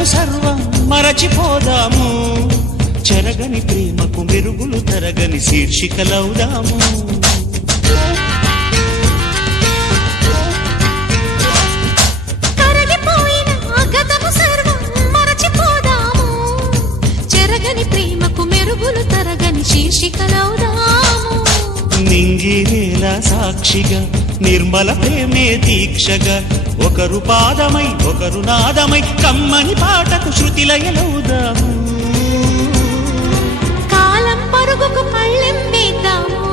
గతము సర్వం మరచిపోదాము చెరగని ప్రేమకు మెరుగులు తరగని శీర్షికలవుదాము కరగిపోయిన గతము సర్వం మరచిపోదాము చెరగని ప్రేమకు మెరుగులు తరగని శీర్షికలవుదాము నింగి నేల సాక్షిగా నిర్మల ప్రేమే దీక్షగా ఒకరు పాదమై ఒకరు నాదమై కమ్మని పాటకు శృతిలయలవుదాము కాలం పరుగుకు కళ్ళెం వేద్దాము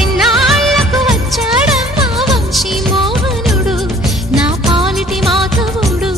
ఎన్నాళ్లకు వచ్చాడమ్మా వంశీ మోహనుడు నా పాలిటి మాధవుడు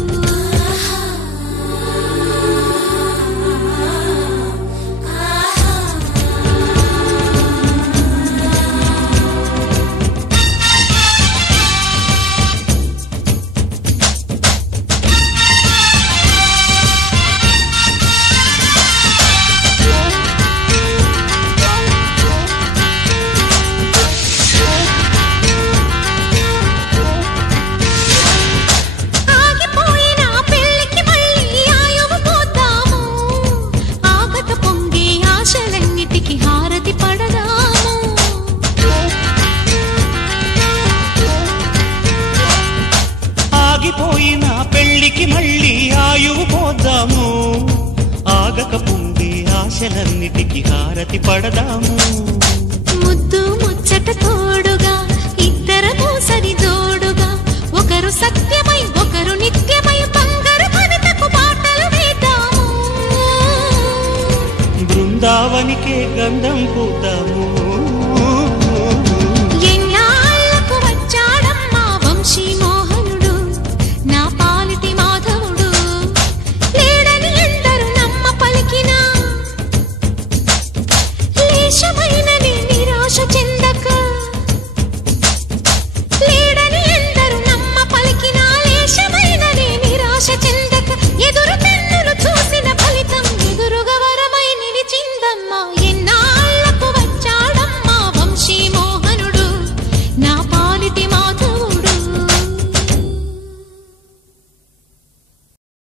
ఆగిపోయిన పెళ్లికి మళ్ళీ ఆయువు పోద్దాము ఆగక పొంగే ఆశలన్నిటికీ హారతి పడదాము ముద్దు ముచ్చట తోడుగా ఇద్దరము సరి జోడుగా ఒకరు సత్యమై ఒకరు నిత్యమై బంగారు కవితకు పాటలు వేద్దాము బృందావనికే గంధం పూతాము